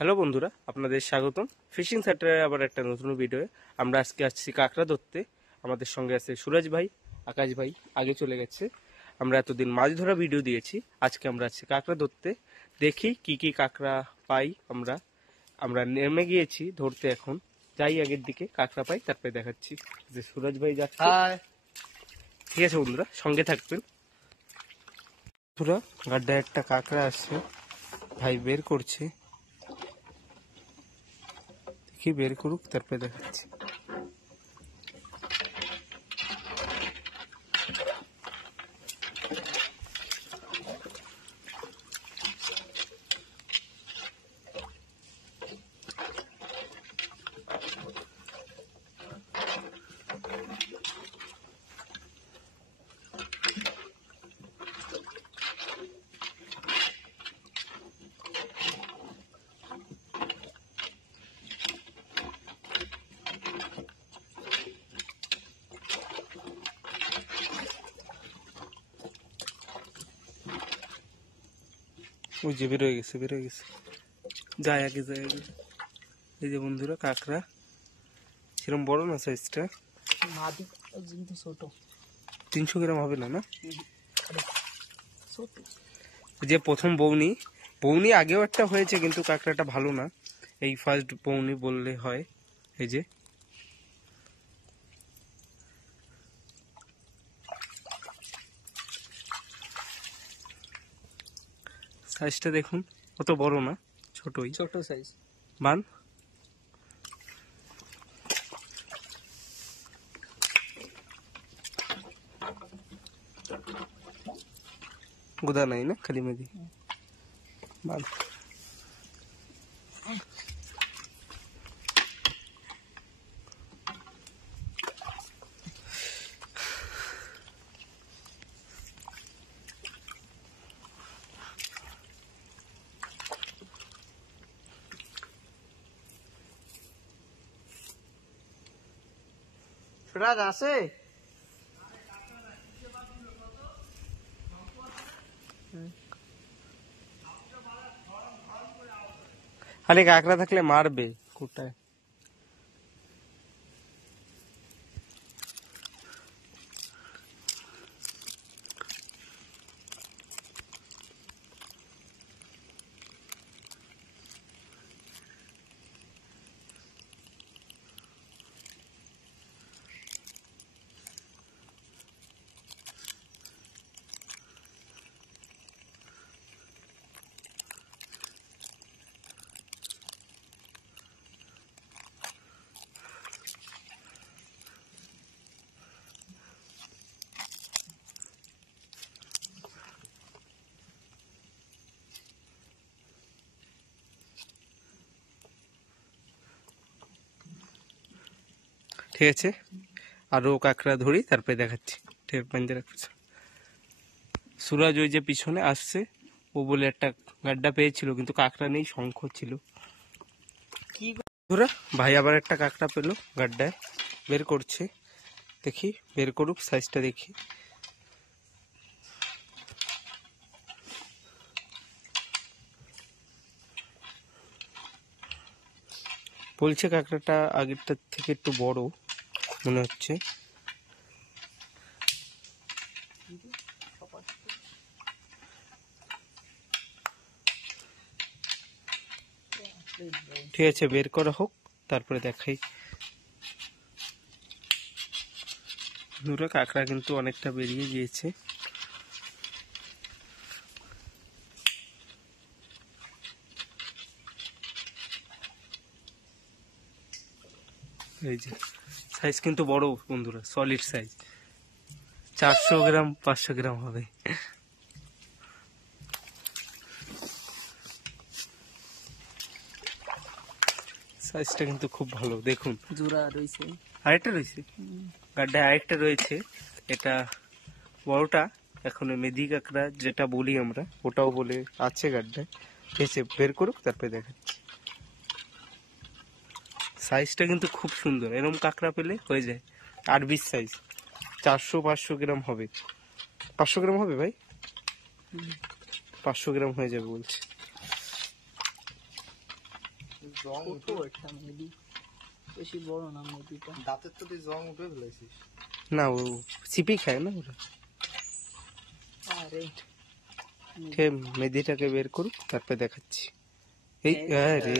Hello বন্ধুরা, আপনাদের স্বাগতম ফিশিং সেন্টারের আবার একটা নতুন ভিডিওয়ে। আমরা আজকে আসছি কাঁকড়া ধরতে। আমাদের সঙ্গে আছে সুরজ ভাই, আকাশ ভাই আগে চলে গেছে। আমরা এতদিন মাছ ধরা ভিডিও দিয়েছি, আজকে আমরা আসছি কাঁকড়া ধরতে। দেখি কি কি কাঁকড়া পাই আমরা। আমরা নেমে গিয়েছি ধরতে, এখন যাই আগের দিকে কাঁকড়া পাই তারপরে দেখাচ্ছি। যে সুরজ ভাই যাচ্ছে, ঠিক আছে বন্ধুরা সঙ্গে থাকবেন। বন্ধুরা গাড্ডায় একটা কাঁকড়া আসছে, ভাই বের করছে, কি বের করুক তারপরে দেখাচ্ছি। ওই যে বেরোয় গেছে, বেরোয় গেছে, যায় আগে, যায় আগে। এই যে বন্ধুরা কাঁকড়া, সেরকম বড় না সাইজটা, ছোট, 300 গ্রাম হবে না, না যে প্রথম বৌনি। বৌনি আগেও একটা হয়েছে কিন্তু কাঁকড়াটা ভালো না, এই ফার্স্ট বৌনি বললে হয়। এই যে সাইজটা দেখুন, অত বড় না, ছোটই, ছোট সাইজ। বান গুদা নাই না, খালি মেদি বান। ফেরাজ আছে? আরে কাঁকড়া থাকলে মারবে কোটায়। ঠিক আছে, আরো কাঁকড়া ধরি তারপরে দেখাচ্ছি। টের পাঞ্জে রাখছি। সুরাজ ওই যে পিছনে আসছে, ও বলে একটা গাড্ডা পেয়েছিল কিন্তু কাঁকড়া নেই, শঙ্খ ছিল। কি বন্ধুরা, ভাই আবার একটা কাঁকড়া পেলো গাড্ডায়, বের করছে, দেখি বের করুক, সাইজটা দেখি। বলছে কাঁকড়াটা আগেরটার থেকে একটু বড় মনে হচ্ছে। ঠিক আছে, বের করা হোক তারপরে দেখাই। বন্ধুরা কাঁকড়া কিন্তু অনেকটা বেরিয়ে গিয়েছে। এই যে সাইজ কিন্তু বড় বন্ধুরা, সলিড সাইজ, 400 গ্রাম 500 গ্রাম হবে। সাইজটা কিন্তু খুব ভালো, দেখুন জোড়া রয়েছে, আরেকটা রয়েছে গাড্ডায়, আরেকটা রয়েছে। এটা বড়টা এখন মেদি কাঁকড়া যেটা বলি আমরা, ওটাও বলে আছে গাড্ডায়। ঠিক আছে, বের করুক তারপরে দেখাচ্ছি। সাইজটা কিন্তু খুব সুন্দর, এরকম কাঁকড়া পেলে হয়ে যায় 8-20 সাইজ, 400-500 গ্রাম হবে। 500 গ্রাম হবে ভাই, 500 গ্রাম হয়ে যাবে বলছে। জং উঠে একটা মেদি, বেশি বড় না মেদিটা। দাঁতের তো তুই জং উঠে ফেলেছিস। না ও সিপি খায় না ওরা। আরে মেদিটাকে বের করুক তারপরে দেখাচ্ছি। এই আরে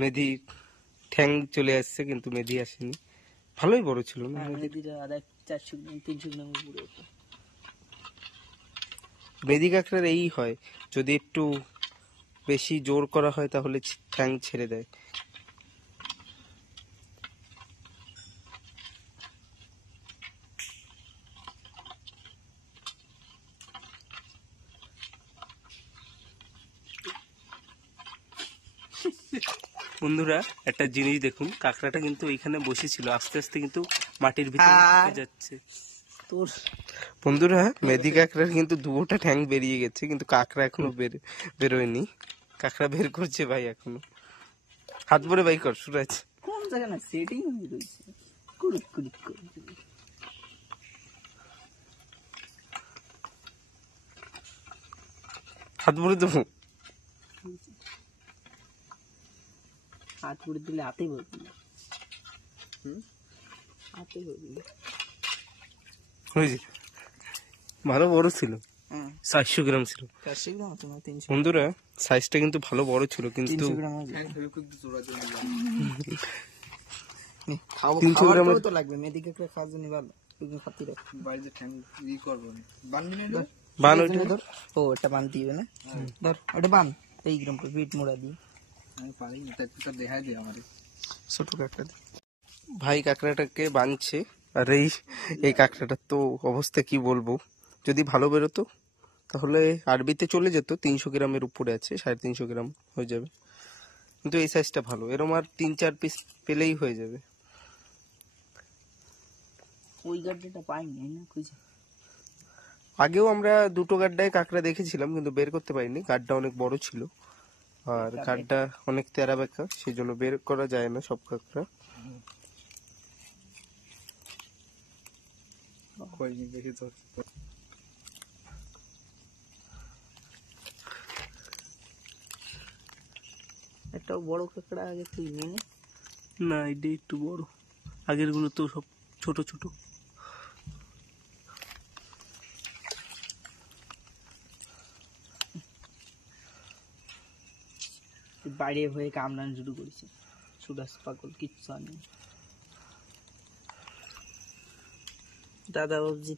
মেদি ঠ্যাং চলে আসছে কিন্তু মেদি আসেনি, ভালোই বড় ছিল না মেদিটা। আর 400 গ্রাম 300 গ্রাম উপরে ওঠে। মেদি কাঁকড়ার এই হয়, যদি একটু বেশি জোর করা হয় তাহলে ঠ্যাং ছেড়ে দেয়। বন্ধুরা একটা জিনিস দেখুন, কাঁকড়াটা কিন্তু এইখানে বসেছিল, আস্তে আস্তে কিন্তু মাটির ভিতরে ঢুকে যাচ্ছে। তোর বন্ধুরা মেদি কাঁকড়ার কিন্তু দুটা ঠ্যাং বেরিয়ে গেছে, কিন্তু কাঁকড়া এখনো বেরোয়নি। কাঁকড়া বের করছে ভাই এখনো। হাত ভরে বাই কর সুরাজ। কোন জায়গা না সেটিং হয়ে রয়েছে, কুড়ুক কুড়ুক করে। হাত ভরে দেবো, হাত পুড়ে দিলে হাতেই বলবি, হাতেই বলবি। বুঝলি ভালো বড় ছিল, 400 গ্রাম ছিল। 400 গ্রাম তোমার 300 বন্ধুরা সাইজটা কিন্তু ভালো বড় ছিল, কিন্তু 300 গ্রাম হবে। 300 গ্রামের তো লাগবে মেদিকে খাওয়ার জন্য ভালো, তুমি খাতি রাখ বাড়িতে ঠ্যাং ই করবো না। বানবি না বান ওইটা ধর। ও এটা বান দিবে না, ধর এটা বান। এই গ্রাম করে পিট মোড়া দি। আমি পারি না, এটা দেখাই দে আমারে ছোট কাকড়া। ভাই কাঁকড়াটাকে বাঁধছে, আর এই কাঁকড়াটার তো অবস্থা কি বলবো। যদি ভালো বেরোতো তাহলে আরবিতে চলে যেত, 300 গ্রামের উপরে আছে, 350 গ্রাম হয়ে যাবে। কিন্তু এই সাইজটা ভালো, এরম আর 3-4 পিস পেলেই হয়ে যাবে। ওই গাড্ডাটা পাইনি না খুঁজে। আগেও আমরা দুটো গাড্ডায় কাঁকড়া দেখেছিলাম, কিন্তু বের করতে পারিনি, গাড্ডা অনেক বড় ছিল আর গাড্ডা অনেক তেরা বেঁকা, সেই জন্য বের করা যায় না সব কাঁকড়া। একটা বড় কাঁকড়া আগে তুই নিয়ে নে। না এটা একটু বড়, আগের গুলো তো সব ছোট ছোট। বাইরে হয়ে কামড়ানো শুরু করেছে, সুদাস পাগল কিচ্ছু আনি। দাদা ভাবছি,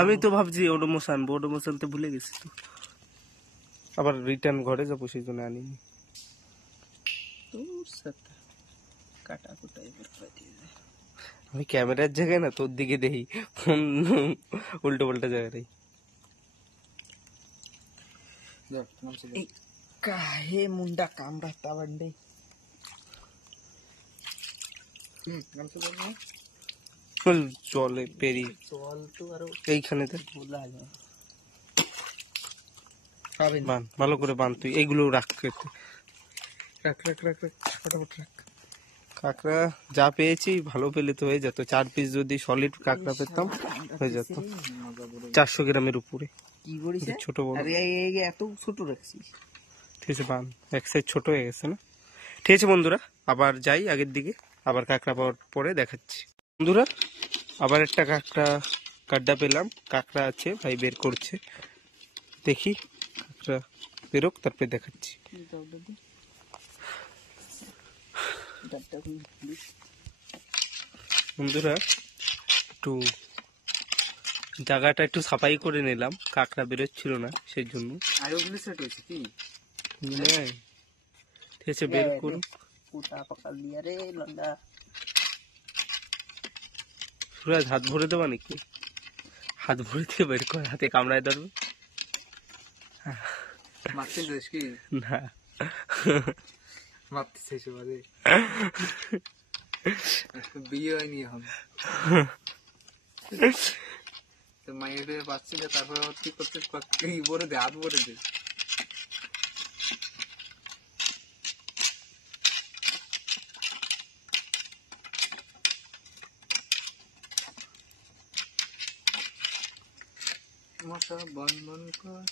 আমি তো ভাবছি ওডোমোস আনবো, ওডোমোস আনতে ভুলে গেছি তো, আবার রিটার্ন ঘরে যাবো সেই জন্য আনিনি। তোর সাথে কাটা কুটা এবার পাঠিয়ে দে। আমি ক্যামেরার জায়গায় না তোর দিকে দেখি, ফোন উল্টো পাল্টা জায়গায়। काहे मुंडा काम रहता बंडे। জলে পেরি জল তো আরো এইখানে ভোলা যায়। বান ভালো করে বান, তুই এইগুলো রাখ, রাখ রাখ রাখ রাখ ফটাফট রাখ। কাঁকড়া যা পেয়েছি ভালো পেলে তো হয়ে যেত, 4 পিস যদি সলিড কাঁকড়া পেতাম হয়ে যেত 400 গ্রামের উপরে। কি করিস ছোট বড়, আরে এই এত ছোট রাখছিস। ঠিক আছে বান, এক সাইড ছোট হয়ে গেছে না। ঠিক আছে বন্ধুরা, আবার যাই আগের দিকে, আবার কাঁকড়া পাওয়ার পরে দেখাচ্ছি। বন্ধুরা আবার একটা কাঁকড়া গাড্ডা পেলাম, কাঁকড়া আছে ভাই বের করছে, দেখি কাঁকড়া বেরোক তারপরে দেখাচ্ছি। বন্ধুরা একটু জায়গাটা একটু সাফাই করে নিলাম, কাঁকড়া বেরোচ্ছিল না সেই জন্য। ঠিক আছে বের করুন। সুরাজ হাত ভরে দেবা নাকি? হাত ভরে দিয়ে বের কর, হাতে কামড়ায় ধরবে না। বিয়ে হয়নি এখন মায়ের পাচ্ছি না, তারপরে কি করতে ভরে দে, হাত ভরে দে। মশা বন বন কর।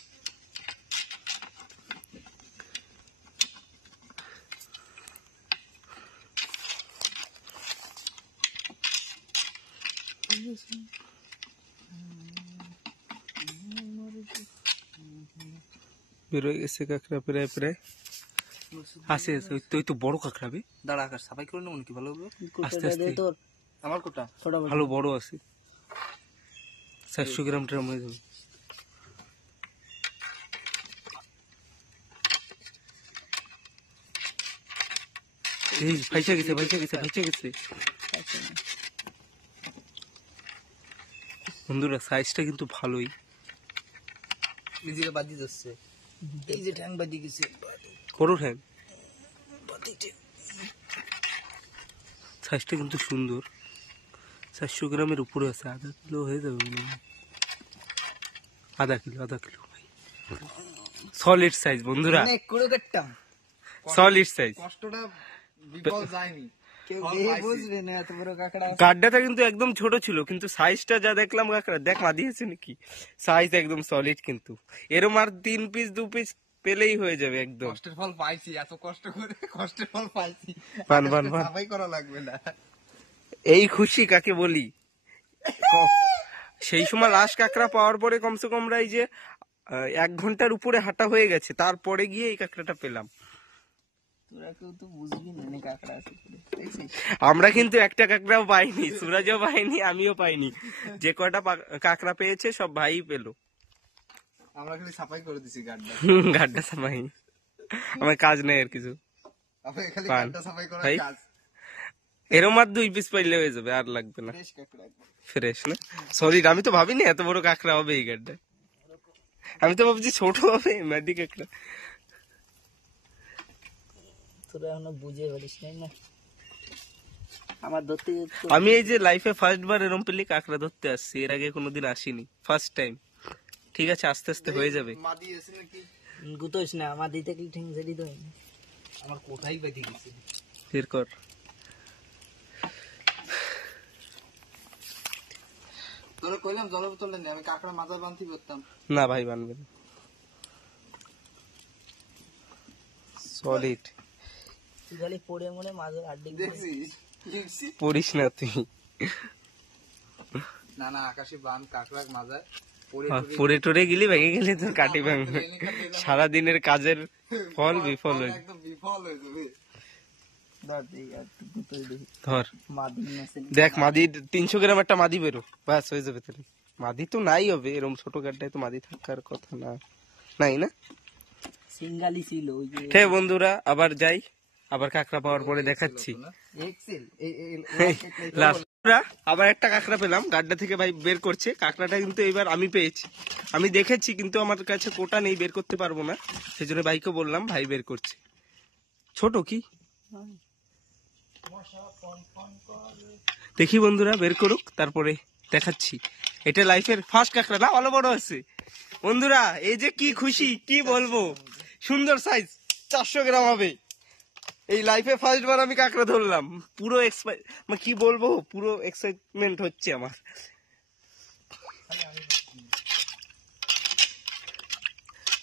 বেরোয় গেছে কাঁকড়া প্রায় প্রায় আসে আসে। ওই তো বড় কাঁকড়া বে, দাঁড়া আকাশ সাফাই করে নেবো নাকি ভালো হবে? আস্তে আস্তে তোর আমার কোটা ছোট ভালো বড় আছে, 400 গ্রাম ট্রাম হয়ে যাবে। এই ভাইসা গেছে ভাইসা গেছে ভাইসা গেছে বন্ধুরা, সাইজটা কিন্তু ভালোই। নিজেকে বাদি যাচ্ছে, এই যে ঠ্যাং বাদি গেছে, বড় ঠ্যাং, সাইজটা কিন্তু সুন্দর। 400 গ্রামের উপরে আছে, আধা কিলো হয়ে যাবে মনে হয়। আধা কিলো ভাই, সলিড সাইজ বন্ধুরা, অনেক কুড়ো কাটটা, সলিড সাইজ। কষ্টটা বিফল যায়নি, কেউ বুঝবে না এত বড় কাঁকড়া। গাড্ডাটা কিন্তু একদম ছোট ছিল, কিন্তু সাইজটা যা দেখলাম কাঁকড়া, দেখ মা দিয়েছে নাকি, সাইজ একদম সলিড। কিন্তু এরম আর 3 পিস 2 পিস পেলেই হয়ে যাবে একদম। কষ্টের ফল পাইছি, এত কষ্ট করে কষ্টের ফল পাইছি, বান বান বান, সাফাই করা লাগবে না। এই খুশি কাকে বলি। সেই সময় লাস্ট কাঁকড়া পাওয়ার পরে কমসে কম এই যে 1 ঘন্টার উপরে হাঁটা হয়ে গেছে, তারপরে গিয়ে এই কাঁকড়াটা পেলাম। তোরা কেউ তো বুঝবি না কাঁকড়া আছে, আমরা কিন্তু একটা কাঁকড়াও পাইনি, সুরাজও পাইনি, আমিও পাইনি। যে কয়টা কাঁকড়া পেয়েছে সব ভাই পেলো। আমরা খালি সাফাই করে দিছি গাড্ডা, গাড্ডা সাফাই, আমার কাজ নেই আর কিছু। আমরা খালি পান। গাড্ডা সাফাই করার ভাই, কাজ। এরম আর 2 পিস পাইলে হয়ে যাবে, আর লাগবে না। ফ্রেশ কাঁকড়া একদম। ফ্রেশ না, সরি আমি তো ভাবিনি এত বড় কাঁকড়া হবে এই গাড্ডায়। আমি তো ভাবছি ছোট হবে মাদি কাঁকড়া। তোরা এখনো বুঝে পারিস নাই না আমার ধরতে। আমি এই যে লাইফে ফার্স্ট বার এরম পেলে কাঁকড়া ধরতে আসছি, এর আগে কোনোদিন আসিনি, ফার্স্ট টাইম। ঠিক আছে, আস্তে আস্তে হয়ে যাবে। মাদি আছে নাকি গুতোস না, মাদি থেকে ঠিক জেডি দই আমার কোথায় বাদি গেছে, বের কর। তোরা কইলাম জলের বোতলে নে, আমি কাঁকড়া মাথা বানতি করতাম না ভাই, বানবে না, সলিড। তুই খালি পড়ে মনে মাছের আড্ডি দেখছিস, পড়িস না তুই। না না আকাশে বান কাঁকড়া মাজায় পড়ে টরে গেলি ভেঙে গেলে তোর কাটি ভাঙবে, সারাদিনের কাজের ফল বিফল হয়ে একদম বিফল হয়ে যাবে। ধর দেখ, মাদি 300 গ্রাম একটা মাদি বেরো, বাস হয়ে যাবে তাহলে। মাদি তো নাই হবে, এরকম ছোট গাড্ডায় তো মাদি থাকার কথা না, নাই না। সিঙ্গালি ছিল ওই যে। হ্যাঁ বন্ধুরা, আবার যাই, আবার কাঁকড়া পাওয়ার পরে দেখাচ্ছি। আবার একটা কাঁকড়া পেলাম, গাড্ডা থেকে ভাই বের করছে। কাঁকড়াটা কিন্তু এবার আমি পেয়েছি, আমি দেখেছি, কিন্তু আমার কাছে কোটা নেই, বের করতে পারবো না। সেই জন্য ভাইকে বললাম, ভাই বের করছে। ছোট কি দেখি বন্ধুরা, বের করুক, তারপরে দেখাচ্ছি। এটা লাইফের ফার্স্ট কাঁকড়া না, ভালো বড় আছে বন্ধুরা। এই যে কি খুশি, কি বলবো, সুন্দর সাইজ, 400 গ্রাম হবে। এই লাইফে ফার্স্ট বার আমি কাঁকড়া ধরলাম, পুরো কি বলবো, পুরো এক্সাইটমেন্ট হচ্ছে আমার।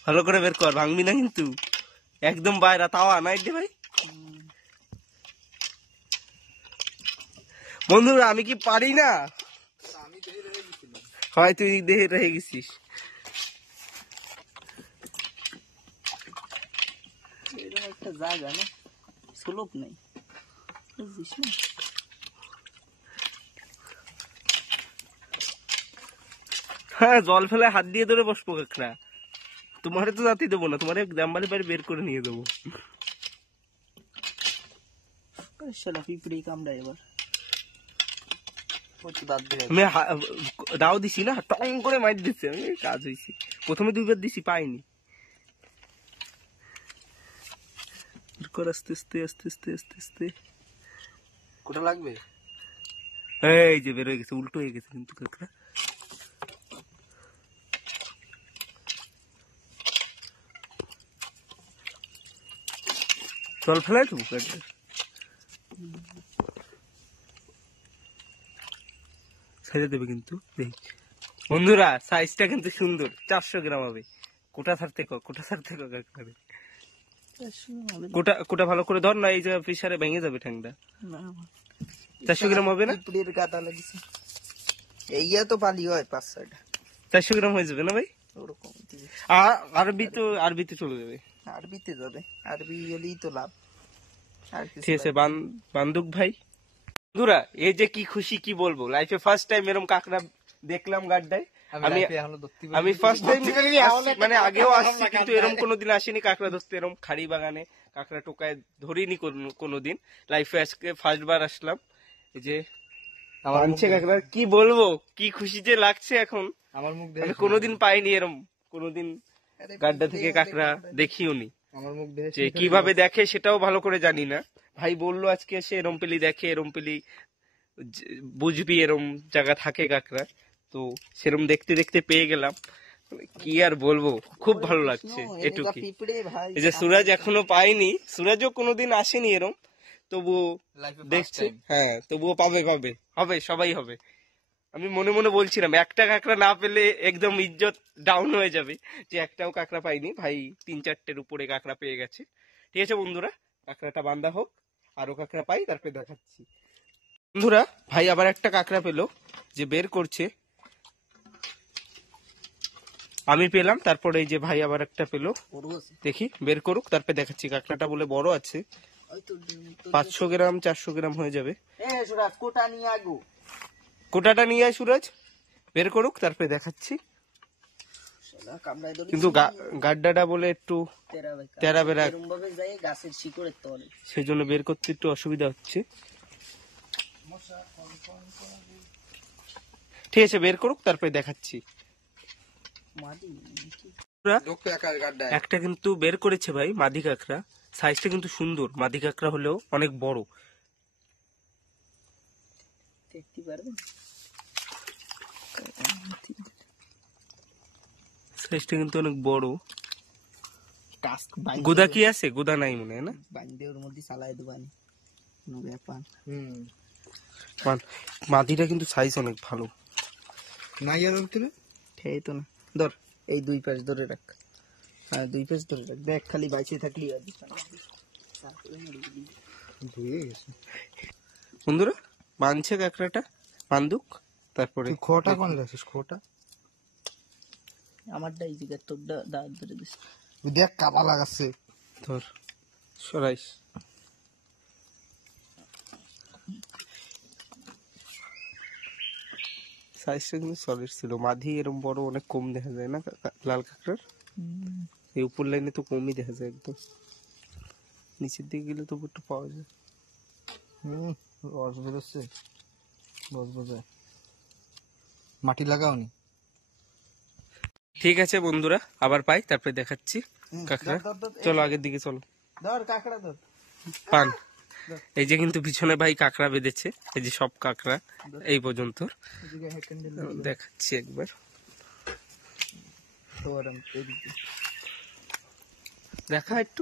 ভালো করে বের কর, ভাঙবি না কিন্তু, একদম বাইরা, তাওয়া নাই রে ভাই। বন্ধুরা আমি কি পারি না, হয় তুই দেহে রয়ে গেছিস। এরকম একটা জায়গা না, স্লোপ নাই, বুঝছিস না। হ্যাঁ, জল ফেলে হাত দিয়ে ধরে বসবো কাঁকড়া, তোমারে তো জাতি দেবো না, তোমারে জাম্বালি বাড়ি বের করে নিয়ে দেবো। পিঁপড়ে কামড়া এবার আমি দাও দিছি না, টং করে মার দিচ্ছে, আমি কাজ হয়েছি। প্রথমে 2 বার দিছি, পাইনি। আস্তে আস্তে আস্তে আস্তে আস্তে আস্তে, কোটা লাগবে। এই যে বের হয়ে গেছে, উল্টো হয়ে গেছে কিন্তু কাঁকড়া। জল ফেলাই তো ছেড়ে দেবে কিন্তু। বন্ধুরা সাইজটা কিন্তু সুন্দর, 400 গ্রাম হবে। কোটা ছাড়তে কাঁকড়া, কোটা ভালো করে ধর না, এই যে প্রেসারে ভেঙে যাবে ঠ্যাংটা। 400 গ্রাম হবে না, এইয়া তো পালি হয় 5-6টা 400 গ্রাম হয়ে যাবে না ভাই? ওরকম দিবি। আরবিতে চলে যাবে। আরবিতে যাবে, আরবি হলেই তো লাভ। আর কিছু ঠিক আছে লাগবে না। বান্দুক ভাই। বন্ধুরা এই যে কি খুশি কি বলবো, লাইফে ফার্স্ট টাইম এরকম কাঁকড়া দেখলাম গাড্ডায়। আমি ফার্স্ট টাইম মানে আগেও আসছি কিন্তু এরকম কোনোদিন আসিনি কাঁকড়া ধরতে, এরকম খাড়ি বাগানে কাঁকড়া টোকায় ধরিনি কোনোদিন। লাইফে আজকে ফার্স্ট বার আসলাম। এই যে বানছে কাঁকড়া, কি বলবো কি খুশি যে লাগছে এখন। আমার মুখ আমি কোনোদিন পাইনি এরম, কোনোদিন আরে গাড্ডা থেকে কাঁকড়া দেখিও নি। আমার মুখ দেখে যে কিভাবে দেখে সেটাও ভালো করে জানি না। ভাই বললো আজকে এসে এরম পেলি দেখে, এরম পেলি বুঝবি এরম জায়গা থাকে কাঁকড়া। তো সেরম দেখতে দেখতে পেয়ে গেলাম, কি আর বলবো, খুব ভালো লাগছে এটুকুই। পিঁপড়ে ভাই এই যে সুরাজ এখনো পাইনি, সুরাজও কোনোদিন আসেনি এরম, তবুও দেখছে। হ্যাঁ তবুও পাবে পাবে, হবে সবাই হবে। আমি মনে মনে বলছিলাম একটা কাঁকড়া না পেলে একদম ইজ্জত ডাউন হয়ে যাবে, যে একটাও কাঁকড়া পাইনি। ভাই 3-4টের উপরে কাঁকড়া পেয়ে গেছে। ঠিক আছে বন্ধুরা, কাঁকড়াটা বান্ধা হোক, আরো কাঁকড়া পাই তারপরে দেখাচ্ছি। বন্ধুরা ভাই আবার একটা কাঁকড়া পেলো, যে বের করছে। আমি পেলাম, তারপরে এই যে ভাই আবার একটা পেলো, দেখি বের করুক তারপরে দেখাচ্ছি। কাঁকড়াটা বলে বড় আছে, 500 গ্রাম 400 গ্রাম হয়ে যাবে। কোটা নিয়ে আগো, কোটাটা নিয়ে আয় সুরাজ, বের করুক তারপরে দেখাচ্ছি। কিন্তু গাড্ডাটা বলে একটু তেরা বেরা, গাছের শিকড়ের তলে সেই জন্য বের করতে একটু অসুবিধা হচ্ছে। ঠিক আছে বের করুক তারপরে দেখাচ্ছি। একটা কিন্তু বের করেছে ভাই মাদি কাঁকড়া, সাইজটা কিন্তু সুন্দর। মাদি কাঁকড়া হলেও অনেক বড়। দেখতে পারবেন সাইজটা কিন্তু অনেক বড়। টাস্ক গুদা কি আছে? গুদা নাই মনে হয় না, বান্ধে ওর মধ্যে চালায় দেবান কোনো ব্যাপার। মাদিটা কিন্তু সাইজ অনেক ভালো। নাইয়া ধরতে ঠিক তো না, ধর এই দুই পাশ ধরে রাখ। হ্যাঁ 2 পাশ ধরে রাখ, দেখ খালি বাইচে থাকলি আর ধুয়ে গেছে। বন্ধুরা বানছে কাঁকড়াটা, বান্দুক। তারপরে খোটা কোন রাখিস? খোটা আমারটা এই জায়গা তোর দাঁত ধরে দিস। দেখ কাবা লাগাচ্ছে। ধর সরাইস। সাইজটা কিন্তু সলিড ছিল। মাঝি এরকম বড় অনেক কম দেখা যায় না লাল কাঁকড়ার। এই উপর লাইনে তো কমই দেখা যায়, একদম নিচের দিকে গেলে তবু একটু পাওয়া যায়। রস বেরোচ্ছে, রস বোঝায়। মাটি লাগাওনি? ঠিক আছে বন্ধুরা, আবার পাই তারপরে দেখাচ্ছি কাঁকড়া। চলো আগের দিকে চলো। ধর কাঁকড়া ধর। পান এই যে কিন্তু পিছনে ভাই কাঁকড়া বেঁধেছে, এই যে সব কাঁকড়া এই পর্যন্ত। দেখাচ্ছি একবার, দেখা একটু।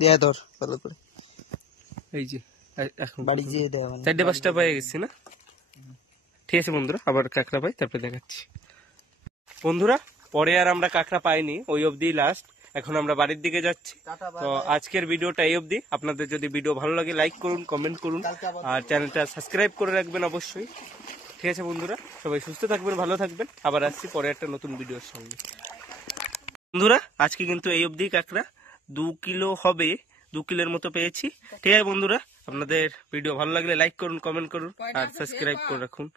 দেয়া ধর ভালো করে। এই যে এখন বাড়ি যেয়ে দেওয়া মানে 4-5টা পেয়ে গেছি না। ঠিক আছে বন্ধুরা, আবার কাঁকড়া পাই তারপরে দেখাচ্ছি। বন্ধুরা পরে আর আমরা কাঁকড়া পাইনি, ওই অবধি লাস্ট। এখন আমরা বাড়ির দিকে যাচ্ছি। তো আজকের ভিডিওটা এই অবধি। আপনাদের যদি ভিডিও ভালো লাগে লাইক করুন, কমেন্ট করুন, আর চ্যানেলটা সাবস্ক্রাইব করে রাখবেন অবশ্যই। ঠিক আছে বন্ধুরা, সবাই সুস্থ থাকবেন, ভালো থাকবেন। আবার আসছি পরে একটা নতুন ভিডিওর সঙ্গে। বন্ধুরা আজকে কিন্তু এই অবধি কাঁকড়া 2 কিলো হবে, 2 কিলোর মতো পেয়েছি। ঠিক আছে বন্ধুরা, আপনাদের ভিডিও ভালো লাগলে লাইক করুন, কমেন্ট করুন, আর সাবস্ক্রাইব করে রাখুন।